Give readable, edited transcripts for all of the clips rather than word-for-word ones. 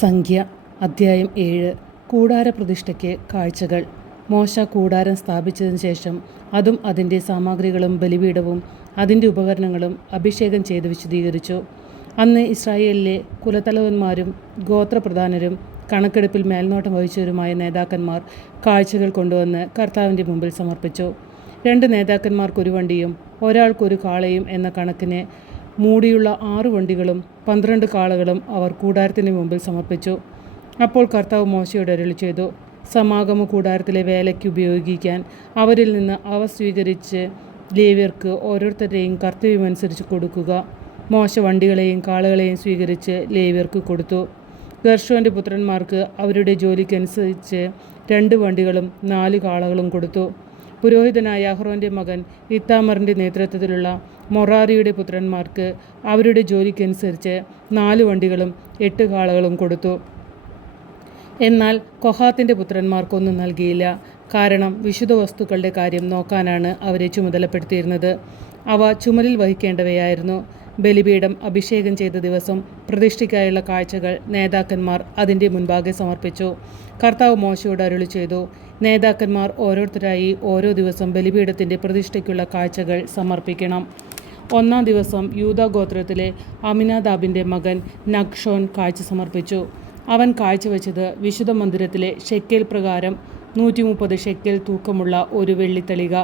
സംഖ്യ അദ്ധ്യായം 7 കൂടാരപ്രതിഷ്ഠയ്ക്ക് കാഴ്ചകൾ. മോശ കൂടാരം സ്ഥാപിച്ചതിന് ശേഷം അതും അതിൻ്റെ സാമഗ്രികളും ബലിപീഠവും അതിൻ്റെ ഉപകരണങ്ങളും അഭിഷേകം ചെയ്ത് വിശദീകരിച്ചു. അന്ന് ഇസ്രായേലിലെ കുലത്തലവന്മാരും ഗോത്രപ്രധാനരും കണക്കെടുപ്പിൽ മേൽനോട്ടം വഹിച്ചവരുമായ നേതാക്കന്മാർ കാഴ്ചകൾ കൊണ്ടുവന്ന് കർത്താവിൻ്റെ മുമ്പിൽ സമർപ്പിച്ചു. 2 നേതാക്കന്മാർക്കൊരു വണ്ടിയും ഒരാൾക്കൊരു കാളയും എന്ന കണക്കിന് മൂടിയുള്ള 6 വണ്ടികളും 12 കാളകളും അവർ കൂടാരത്തിന് മുമ്പിൽ സമർപ്പിച്ചു. അപ്പോൾ കർത്താവ് മോശയോട് അരുളിച്ചെയ്തു, സമാഗമ കൂടാരത്തിലെ വേലയ്ക്ക് ഉപയോഗിക്കാൻ അവരിൽ നിന്ന് അവ സ്വീകരിച്ച് ലേവ്യർക്ക് ഓരോരുത്തരുടെയും കർത്തവ്യമനുസരിച്ച് കൊടുക്കുക. മോശ വണ്ടികളെയും കാളകളെയും സ്വീകരിച്ച് ലേവ്യർക്ക് കൊടുത്തു. ഗർശോൻ്റെ പുത്രന്മാർക്ക് അവരുടെ ജോലിക്കനുസരിച്ച് 2 വണ്ടികളും 4 കാളകളും കൊടുത്തു. പുരോഹിതനായ അഹ്റോൻ്റെ മകൻ ഇത്താമറിൻ്റെ നേതൃത്വത്തിലുള്ള മൊറാറിയുടെ പുത്രന്മാർക്ക് അവരുടെ ജോലിക്കനുസരിച്ച് 4 വണ്ടികളും 8 കാളകളും കൊടുത്തു. എന്നാൽ കൊഹാത്തിൻ്റെ പുത്രന്മാർക്കൊന്നും നൽകിയില്ല. കാരണം വിശുദ്ധ വസ്തുക്കളുടെ കാര്യം നോക്കാനാണ് അവരെ ചുമതലപ്പെടുത്തിയിരുന്നത്. അവ ചുമലിൽ വഹിക്കേണ്ടവയായിരുന്നു. ബലിപീഠം അഭിഷേകം ചെയ്ത ദിവസം പ്രതിഷ്ഠയ്ക്കായുള്ള കാഴ്ചകൾ നേതാക്കന്മാർ അതിൻ്റെ മുൻപാകെ സമർപ്പിച്ചു. കർത്താവ് മോശയോട് അരുളിച്ചെയ്തു, നേതാക്കന്മാർ ഓരോരുത്തരായി ഓരോ ദിവസം ബലിപീഠത്തിൻ്റെ പ്രതിഷ്ഠയ്ക്കുള്ള കാഴ്ചകൾ സമർപ്പിക്കണം. 1-ാം ദിവസം യൂദാ ഗോത്രത്തിലെ അമിനാദാബിൻ്റെ മകൻ നഖ്ഷോൻ കാഴ്ച സമർപ്പിച്ചു. അവൻ കാഴ്ചവെച്ചത് വിശുദ്ധ മന്ദിരത്തിലെ ഷെക്കേൽ പ്രകാരം 130 ഷെക്കേൽ തൂക്കമുള്ള ഒരു വെള്ളിത്തളിക,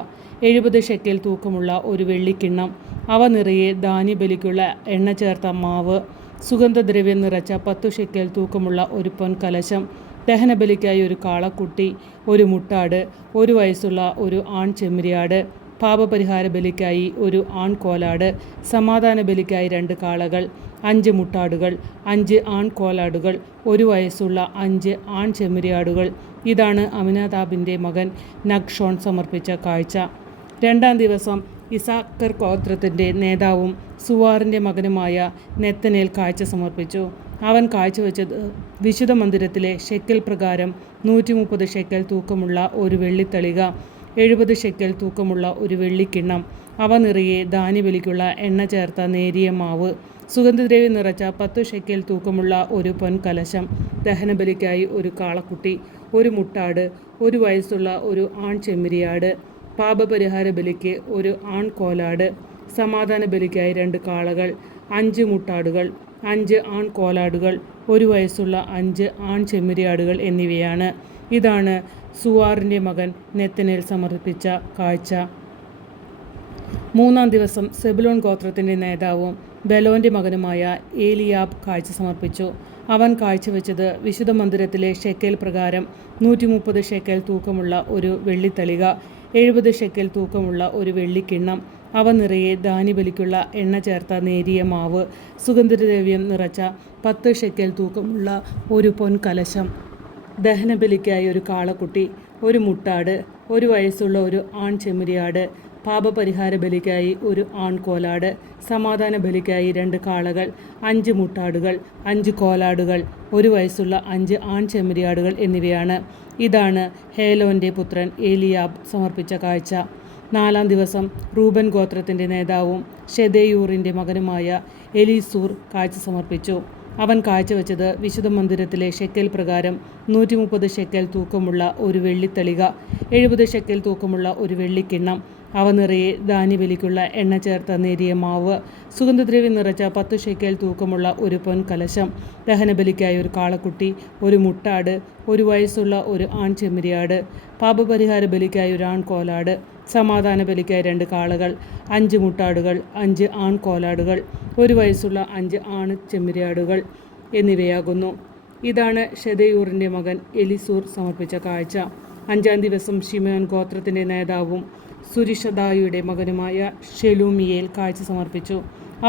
70 ഷെക്കേൽ തൂക്കമുള്ള ഒരു വെള്ളിക്കിണ്ണം, അവ നിറയെ ധാന്യബലിക്കുള്ള എണ്ണ ചേർത്ത മാവ്, സുഗന്ധദ്രവ്യം നിറച്ച 10 ഷെക്കേൽ തൂക്കമുള്ള ഒരു പൊൻകലശം, ദഹനബലിക്കായി ഒരു കാളക്കുട്ടി, ഒരു മുട്ടാട്, 1 വയസ്സുള്ള ഒരു ആൺ ചെമ്മരിയാട്, പാപപരിഹാര ബലിക്കായി ഒരു ആൺ കോലാട്, സമാധാന ബലിക്കായി 2 കാളകൾ, 5 മുട്ടാടുകൾ, 5 ആൺ കോലാടുകൾ, 1 വയസ്സുള്ള 5 ആൺ ചെമ്മരിയാടുകൾ. ഇതാണ് അമിനാദാബിൻ്റെ മകൻ നഖ്ഷോൻ സമർപ്പിച്ച കാഴ്ച. 2-ാം ദിവസം ഇസാക്കർ ഗോത്രത്തിൻ്റെ നേതാവും സുവാറിൻ്റെ മകനുമായ നെത്തനേൽ കാഴ്ച സമർപ്പിച്ചു. അവൻ കാഴ്ചവെച്ചത് വിശുദ്ധ മന്ദിരത്തിലെ ഷെക്കൽ പ്രകാരം 130 ഷെക്കൽ തൂക്കമുള്ള ഒരു വെള്ളിത്തളിക, 70 ഷെക്കൽ തൂക്കമുള്ള ഒരു വെള്ളിക്കിണ്ണം, അവ നിറയെ ധാന്യബലിക്കുള്ള എണ്ണ ചേർത്ത നേരിയ മാവ്, സുഗന്ധദ്രവ്യം നിറച്ച 10 ഷെക്കൽ തൂക്കമുള്ള ഒരു പൊൻകലശം, ദഹനബലിക്കായി ഒരു കാളക്കുട്ടി, ഒരു മുട്ടാട്, 1 വയസ്സുള്ള ഒരു ആൺ ചെമ്മരിയാട്, പാപപരിഹാര ബലിക്ക് ഒരു ആൺ കോലാട്, സമാധാന ബലിക്കായി 2 കാളകൾ, 5 മുട്ടാടുകൾ, 5 ആൺ കോലാടുകൾ, 1 വയസ്സുള്ള 5 ആൺ ചെമ്മരിയാടുകൾ എന്നിവയാണ്. ഇതാണ് സുവാറിൻ്റെ മകൻ നെത്തനേൽ സമർപ്പിച്ച കാഴ്ച. 3-ാം ദിവസം സെബുലോൻ ഗോത്രത്തിൻ്റെ നേതാവും ബെലോൻ്റെ മകനുമായ ഏലിയാബ് കാഴ്ച സമർപ്പിച്ചു. അവൻ കാഴ്ചവെച്ചത് വിശുദ്ധ മന്ദിരത്തിലെ ഷെക്കേൽ പ്രകാരം 130 ഷെക്കേൽ തൂക്കമുള്ള ഒരു വെള്ളിത്തളിക, 70 ഷെക്കേൽ തൂക്കമുള്ള ഒരു വെള്ളിക്കിണ്ണം, അവ നിറയെ ധാന്യബലിക്കുള്ള എണ്ണ ചേർത്ത നേരിയ മാവ്, സുഗന്ധദ്രവ്യം നിറച്ച 10 ഷെക്കേൽ തൂക്കമുള്ള ഒരു പൊൻകലശം, ദഹനബലിക്കായി ഒരു കാളക്കുട്ടി, ഒരു മുട്ടാട്, 1 വയസ്സുള്ള ഒരു ആൺ ചെമ്മരിയാട്, പാപപരിഹാര ബലിക്കായി ഒരു ആൺ കോലാട്, സമാധാന ബലിക്കായി 2 കാളകൾ, 5 മുട്ടാടുകൾ, 5 കോലാടുകൾ, 1 വയസ്സുള്ള 5 ആൺ ചെമ്മരിയാടുകൾ എന്നിവയാണ്. ഇതാണ് ഹേലോൻ്റെ പുത്രൻ ഏലിയാബ് സമർപ്പിച്ച കാഴ്ച. 4-ാം ദിവസം റൂബൻ ഗോത്രത്തിൻ്റെ നേതാവും ഷെദേയൂറിൻ്റെ മകനുമായ എലീസൂർ കാഴ്ച സമർപ്പിച്ചു. അവൻ കാഴ്ചവെച്ചത് വിശുദ്ധ മന്ദിരത്തിലെ ഷെക്കേൽ പ്രകാരം 130 ഷെക്കേൽ തൂക്കമുള്ള ഒരു വെള്ളിത്തളിക, 70 ഷെക്കേൽ തൂക്കമുള്ള ഒരു വെള്ളിക്കിണ്ണം, അവ നിറയെ ധാന്യബലിക്കുള്ള എണ്ണ ചേർത്ത നേരിയ മാവ്, സുഗന്ധദ്രവ്യം നിറച്ച 10 ഷെക്കേൽ തൂക്കമുള്ള ഒരു പൊൻകലശം, ദഹനബലിക്കായി ഒരു കാളക്കുട്ടി, ഒരു മുട്ടാട്, 1 വയസ്സുള്ള ഒരു ആൺ ചെമ്മരിയാട്, പാപപരിഹാര ബലിക്കായി ഒരു ആൺ കോലാട്, സമാധാന ബലിക്കായി 2 കാളകൾ, 5 മുട്ടാടുകൾ, 5 ആൺ കോലാടുകൾ, 1 വയസ്സുള്ള 5 ആൺ ചെമ്മരിയാടുകൾ എന്നിവയാകുന്നു. ഇതാണ് ഷെദേയൂറിൻ്റെ മകൻ എലിസൂർ സമർപ്പിച്ച കാഴ്ച. 5-ാം ദിവസം ശിമയോൻ ഗോത്രത്തിൻ്റെ നേതാവും സുരിഷദായുടെ മകനുമായ ഷെലൂമിയേൽ കാഴ്ച സമർപ്പിച്ചു.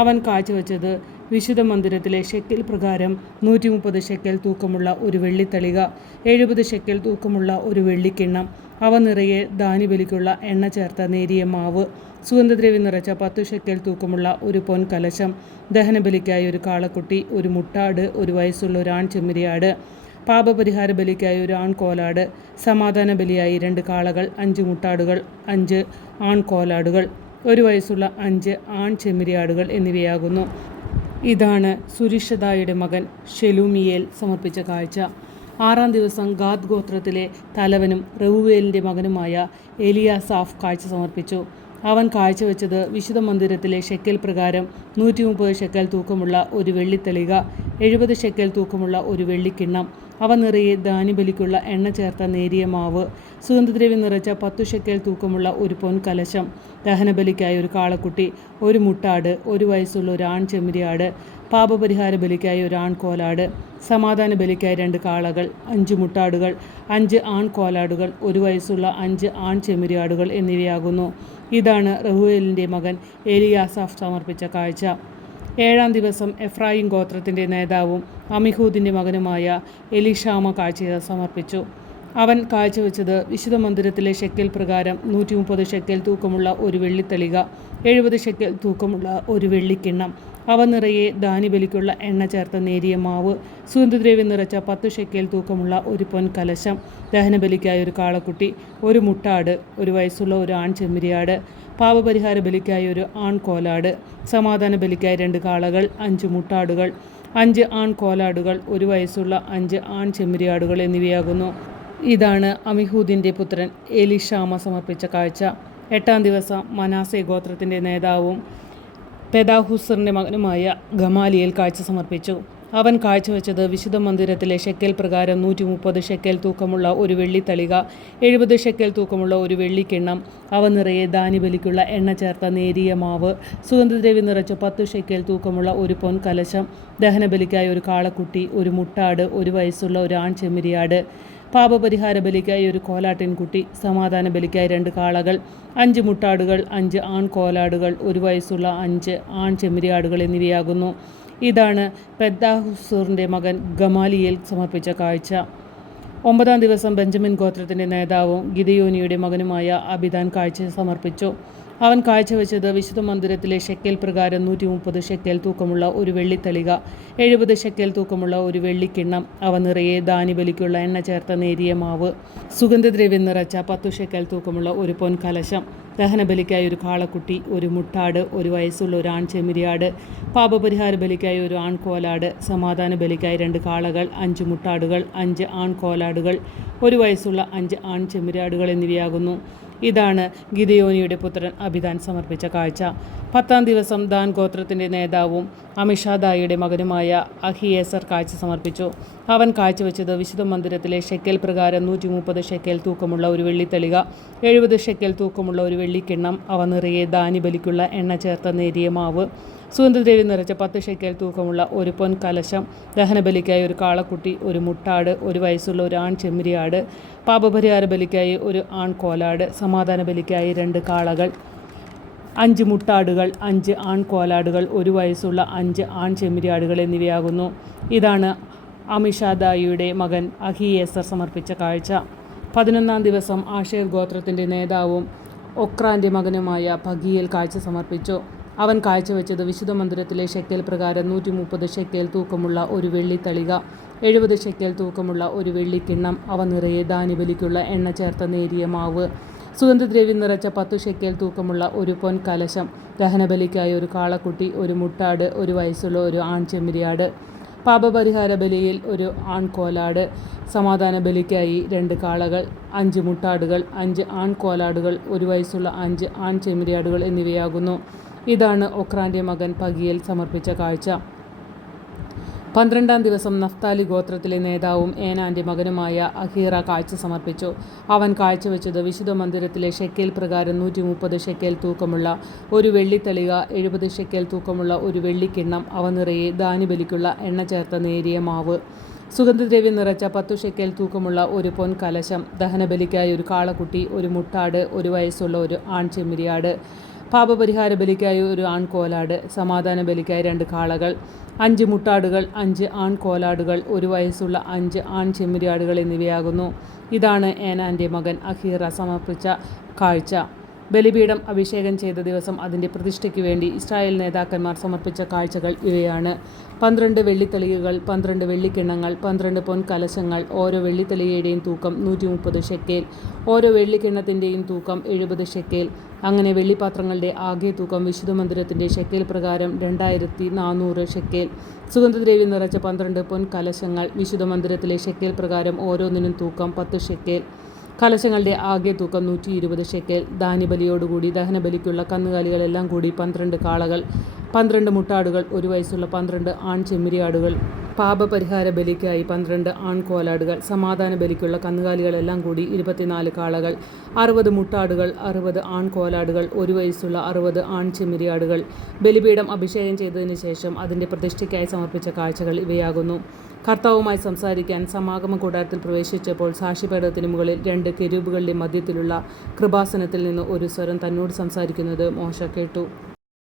അവൻ കാഴ്ചവെച്ചത് വിശുദ്ധ മന്ദിരത്തിലെ ഷെക്കേൽ പ്രകാരം 130 ഷെക്കേൽ തൂക്കമുള്ള ഒരു വെള്ളിത്തളിക, 70 ഷെക്കേൽ തൂക്കമുള്ള ഒരു വെള്ളിക്കിണ്ണം, അവ നിറയെ ധാന്യബലിക്കുള്ള എണ്ണ ചേർത്ത നേരിയ മാവ്, സുഗന്ധദ്രവ്യം നിറച്ച 10 ഷെക്കേൽ തൂക്കമുള്ള ഒരു പൊൻകലശം, ദഹനബലിക്കായി ഒരു കാളക്കുട്ടി, ഒരു മുട്ടാട്, 1 വയസ്സുള്ള ഒരു ആൺ ചെമ്മരിയാട്, പാപപരിഹാര ബലിക്കായി ഒരു ആൺ കോലാട്, സമാധാന ബലിയായി 2 കാളകൾ, 5 മുട്ടാടുകൾ, 5 ആൺ കോലാടുകൾ, 1 വയസ്സുള്ള 5 ആൺ ചെമ്മരിയാടുകൾ എന്നിവയാകുന്നു. ഇതാണ് സുരിഷദായുടെ മകൻ ഷെലൂമിയേൽ സമർപ്പിച്ച കാഴ്ച. 6-ാം ദിവസം ഗാദ് ഗോത്രത്തിലെ തലവനും റെഊവേലിൻ്റെ മകനുമായ എലിയാസാഫ് കാഴ്ച സമർപ്പിച്ചു. അവൻ കാഴ്ചവെച്ചത് വിശുദ്ധ മന്ദിരത്തിലെ ഷെക്കൽ പ്രകാരം 130 ഷെക്കൽ തൂക്കമുള്ള ഒരു വെള്ളിത്തളിക, 70 ഷെക്കൽ തൂക്കമുള്ള ഒരു വെള്ളിക്കിണ്ണം, അവ നിറയെ ധാന്യബലിക്കുള്ള എണ്ണ ചേർത്ത നേരിയ മാവ്, സുഗന്ധദ്രവ്യം നിറച്ച 10 ഷെക്കൽ തൂക്കമുള്ള ഒരു പൊൻകലശം, ദഹനബലിക്കായി ഒരു കാളക്കുട്ടി, ഒരു മുട്ടാട്, 1 വയസ്സുള്ള ഒരു ആൺ ചെമ്മരിയാട്, പാപപരിഹാര ബലിക്കായി ഒരു ആൺകോലാട്, സമാധാന ബലിക്കായി 2 കാളകൾ, 5 മുട്ടാടുകൾ, 5 ആൺകോലാടുകൾ, 1 വയസ്സുള്ള 5 ആൺ ചെമ്മരിയാടുകൾ എന്നിവയാകുന്നു. ഇതാണ് റെഊവേലിൻ്റെ മകൻ എലിയാസാഫ് സമർപ്പിച്ച കാഴ്ച. 7-ാം ദിവസം എഫ്രായിം ഗോത്രത്തിൻ്റെ നേതാവും അമിഹൂദിൻ്റെ മകനുമായ എലീഷാമ കാഴ്ച സമർപ്പിച്ചു. അവൻ കാഴ്ചവെച്ചത് വിശുദ്ധ മന്ദിരത്തിലെ ഷെക്കൽ പ്രകാരം 130 ഷെക്കൽ തൂക്കമുള്ള ഒരു വെള്ളിത്തളിക, 70 ഷെക്കൽ തൂക്കമുള്ള ഒരു വെള്ളിക്കിണ്ണം, അവ നിറയെ ധാന്യബലിക്കുള്ള എണ്ണ ചേർത്ത നേരിയ മാവ്, സുഗന്ധദ്രവ്യം നിറച്ച 10 ഷെക്കൽ തൂക്കമുള്ള ഒരു പൊൻകലശം, ദഹനബലിക്കായി ഒരു കാളക്കുട്ടി, ഒരു മുട്ടാട്, 1 വയസ്സുള്ള ഒരു ആൺ ചെമ്മരിയാട്, പാപപരിഹാര ബലിക്കായി ഒരു ആൺകോലാട്, സമാധാന ബലിക്കായി 2 കാളകൾ, 5 മുട്ടാടുകൾ, 5 ആൺകോലാടുകൾ, 1 വയസ്സുള്ള 5 ആൺ ചെമ്മരിയാടുകൾ എന്നിവയാകുന്നു. ഇതാണ് അമിഹൂദിൻ്റെ പുത്രൻ എലീഷാമ സമർപ്പിച്ച കാഴ്ച. 8-ാം ദിവസം മനാസെ ഗോത്രത്തിൻ്റെ നേതാവും പെദാഹൂസറിൻ്റെ മകനുമായ ഗമാലിയേൽ കാഴ്ച സമർപ്പിച്ചു. അവൻ കാഴ്ചവെച്ചത് വിശുദ്ധ മന്ദിരത്തിലെ ഷെക്കൽ പ്രകാരം 130 ഷെക്കൽ തൂക്കമുള്ള ഒരു വെള്ളിത്തളിക, 70 ഷെക്കൽ തൂക്കമുള്ള ഒരു വെള്ളിക്കിണ്ണം, അവ നിറയെ ധാന്യബലിക്കുള്ള എണ്ണ ചേർത്ത നേരിയ മാവ്, സുഗന്ധദ്രവ്യം നിറച്ച 10 ഷെക്കൽ തൂക്കമുള്ള ഒരു പൊൻകലശം, ദഹനബലിക്കായി ഒരു കാളക്കുട്ടി, ഒരു മുട്ടാട്, 1 വയസ്സുള്ള ഒരു ആൺ ചെമ്മരിയാട്, പാപപരിഹാര ബലിക്കായി ഒരു കോലാട്ടിൻകുട്ടി, സമാധാന ബലിക്കായി 2 കാളകൾ, 5 മുട്ടാടുകൾ, 5 ആൺകോലാടുകൾ, 1 വയസ്സുള്ള 5 ആൺ ചെമ്മരിയാടുകൾ എന്നിവയാകുന്നു. ഇതാണ് പെദാഹൂസറിൻ്റെ മകൻ ഗമാലിയേൽ സമർപ്പിച്ച കാഴ്ച. 9-ാം ദിവസം ബെഞ്ചമിൻ ഗോത്രത്തിൻ്റെ നേതാവും ഗിദെയോനിയുടെ മകനുമായ അബിദാൻ കാഴ്ച സമർപ്പിച്ചു. അവൻ കാഴ്ചവെച്ചത് വിശുദ്ധ മന്ദിരത്തിലെ ഷെക്കൽ പ്രകാരം 130 ഷെക്കൽ തൂക്കമുള്ള ഒരു വെള്ളിത്തളിക, 70 ഷെക്കൽ തൂക്കമുള്ള ഒരു വെള്ളിക്കിണ്ണം, അവ നിറയെ ധാന്യബലിക്കുള്ള എണ്ണ ചേർത്ത നേരിയ മാവ്, സുഗന്ധദ്രവ്യം നിറച്ച 10 ഷെക്കൽ തൂക്കമുള്ള ഒരു പൊൻകലശം, ദഹനബലിക്കായി ഒരു കാളക്കുട്ടി, ഒരു മുട്ടാട്, 1 വയസ്സുള്ള ഒരു ആൺ ചെമ്മരിയാട്, പാപപരിഹാര ബലിക്കായി ഒരു ആൺകോലാട്, സമാധാന ബലിക്കായി 2 കാളകൾ, 5 മുട്ടാടുകൾ, 5 ആൺകോലാടുകൾ, 1 വയസ്സുള്ള 5 ആൺ ചെമ്മരിയാടുകൾ എന്നിവയാകുന്നു. ഇതാണ് ഗിദെയോനിയുടെ പുത്രൻ അബിദാൻ സമർപ്പിച്ച കാഴ്ച. 10-ാം ദിവസം ദാൻ ഗോത്രത്തിൻ്റെ നേതാവും അമിഷാദായിയുടെ മകനുമായ അഹിയേസർ കാഴ്ച സമർപ്പിച്ചു. അവൻ കാഴ്ചവെച്ചത് വിശുദ്ധ മന്ദിരത്തിലെ ഷെക്കൽ പ്രകാരം 130 ഷെക്കൽ തൂക്കമുള്ള ഒരു വെള്ളിത്തളിക, 70 ഷെക്കൽ തൂക്കമുള്ള ഒരു വെള്ളിക്കിണ്ണം, അവ നിറയെ ധാന്യബലിക്കുള്ള എണ്ണ ചേർത്ത നേരിയ മാവ്, സുഗന്ധദ്രവ്യം നിറച്ച 10 ഷെക്കൽ തൂക്കമുള്ള ഒരു പൊൻകലശം, ദഹനബലിക്കായി ഒരു കാളക്കുട്ടി, ഒരു മുട്ടാട്, 1 വയസ്സുള്ള ഒരു ആൺ ചെമ്മരിയാട്, പാപപരിഹാര ബലിക്കായി ഒരു ആൺകോലാട്, സമാധാന ബലിക്കായി 2 കാളകൾ, 5 മുട്ടാടുകൾ, 5 ആൺകോലാടുകൾ, 1 വയസ്സുള്ള 5 ആൺ ചെമ്മരിയാടുകൾ എന്നിവയാകുന്നു. ഇതാണ് അമിഷാദായിയുടെ മകൻ അഹിയേസർ സമർപ്പിച്ച കാഴ്ച. 11-ാം ദിവസം ആഷേർ ഗോത്രത്തിൻ്റെ നേതാവും ഒക്രാൻ്റെ മകനുമായ പഗിയേൽ കാഴ്ച സമർപ്പിച്ചു. അവൻ കാഴ്ചവെച്ചത് വിശുദ്ധ മന്ദിരത്തിലെ ഷെക്കൽ പ്രകാരം 130 ഷെക്കൽ തൂക്കമുള്ള ഒരു വെള്ളിത്തളിക, 70 ഷെക്കൽ തൂക്കമുള്ള ഒരു വെള്ളിക്കിണ്ണം, അവ നിറയെ ധാന്യബലിക്കുള്ള എണ്ണ ചേർത്ത നേരിയ മാവ്, സുഗന്ധദ്രവ്യം നിറച്ച 10 ഷെക്കൽ തൂക്കമുള്ള ഒരു പൊൻകലശം, ദഹനബലിക്കായി ഒരു കാളക്കുട്ടി, ഒരു മുട്ടാട്, 1 വയസ്സുള്ള ഒരു ആൺ ചെമ്മരിയാട്, പാപപരിഹാര ബലിയിൽ ഒരു ആൺകോലാട്, സമാധാന ബലിക്കായി 2 കാളകൾ, 5 മുട്ടാടുകൾ, 5 ആൺകോലാടുകൾ, 1 വയസ്സുള്ള 5 ആൺ ചെമ്മരിയാടുകൾ എന്നിവയാകുന്നു. ഇതാണ് ഒക്രാൻ്റെ മകൻ പഗിയേൽ സമർപ്പിച്ച കാഴ്ച. 12-ാം ദിവസം നഫ്താലി ഗോത്രത്തിലെ നേതാവും ഏനാൻ്റെ മകനുമായ അഹീറ കാഴ്ച സമർപ്പിച്ചു. അവൻ കാഴ്ചവെച്ചത് വിശുദ്ധ മന്ദിരത്തിലെ ഷെക്കൽ പ്രകാരം 130 ഷെക്കൽ തൂക്കമുള്ള ഒരു വെള്ളിത്തളിക, 70 ഷെക്കൽ തൂക്കമുള്ള ഒരു വെള്ളിക്കിണ്ണം, അവ നിറയെ ധാന്യബലിക്കുള്ള എണ്ണ ചേർത്ത നേരിയ മാവ്, സുഗന്ധദ്രവ്യം നിറച്ച 10 ഷെക്കൽ തൂക്കമുള്ള ഒരു പൊൻകലശം, ദഹനബലിക്കായി ഒരു കാളക്കുട്ടി, ഒരു മുട്ടാട്, 1 വയസ്സുള്ള ഒരു ആൺ ചെമ്മരിയാട്, പാപപരിഹാര ബലിക്കായി ഒരു ആൺകോലാട്, സമാധാന ബലിക്കായി 2 കാളകൾ, 5 മുട്ടാടുകൾ, 5 ആൺകോലാടുകൾ, 1 വയസ്സുള്ള 5 ആൺ ചെമ്മരിയാടുകൾ എന്നിവയാകുന്നു. ഇതാണ് ഏനാൻ്റെ മകൻ അഹീറ സമർപ്പിച്ച കാഴ്ച. ബലിപീഠം അഭിഷേകം ചെയ്ത ദിവസം അതിൻ്റെ പ്രതിഷ്ഠയ്ക്ക് വേണ്ടി ഇസ്രായേൽ നേതാക്കന്മാർ സമർപ്പിച്ച കാഴ്ചകൾ ഇവയാണ്: 12 വെള്ളിത്തളികകൾ, 12 വെള്ളിക്കിണ്ണങ്ങൾ, 12 പൊൻകലശങ്ങൾ. ഓരോ വെള്ളിത്തളികയുടെയും തൂക്കം 130 ഷെക്കേൽ, ഓരോ വെള്ളിക്കിണ്ണത്തിൻ്റെയും തൂക്കം 70 ഷെക്കേൽ. അങ്ങനെ വെള്ളിപ്പാത്രങ്ങളുടെ ആകെ തൂക്കം വിശുദ്ധമന്ദിരത്തിൻ്റെ ഷെക്കേൽ പ്രകാരം 2400 ഷെക്കേൽ. സുഗന്ധദ്രവ്യം നിറച്ച 12 പൊൻകലശങ്ങൾ, വിശുദ്ധമന്ദിരത്തിലെ ഷെക്കേൽ പ്രകാരം ഓരോന്നിനും തൂക്കം 10 ഷെക്കേൽ. കലശങ്ങളുടെ ആകെ തൂക്കം 120 ഷെക്കേൽ. ധാന്യബലിയോടുകൂടി ദഹനബലിക്കുള്ള കന്നുകാലികളെല്ലാം കൂടി 12 കാളകൾ, 12 മുട്ടാടുകൾ, 1 വയസ്സുള്ള 12 ആൺ ചെമ്മരിയാടുകൾ, പാപപരിഹാര ബലിക്കായി 12 ആൺകോലാടുകൾ, സമാധാന ബലിക്കുള്ള കന്നുകാലികളെല്ലാം കൂടി 24 കാളകൾ, 60 മുട്ടാടുകൾ, 60 ആൺകോലാടുകൾ, 1 വയസ്സുള്ള 60 ആൺ ചെമ്മരിയാടുകൾ. ബലിപീഠം അഭിഷേകം ചെയ്തതിനു ശേഷം അതിൻ്റെ പ്രതിഷ്ഠയ്ക്കായി സമർപ്പിച്ച കാഴ്ചകൾ ഇവയാകുന്നു: കർത്താവുമായി സംസാരിക്കാൻ സമാഗമ കൂടാരത്തിൽ പ്രവേശിച്ചപ്പോൾ സാക്ഷ്യപീഠത്തിന് മുകളിൽ 2 കെരൂബുകളുടെ മധ്യത്തിലുള്ള കൃപാസനത്തിൽ നിന്ന് ഒരു സ്വരം തന്നോട് സംസാരിക്കുന്നത് മോശെ കേട്ടു.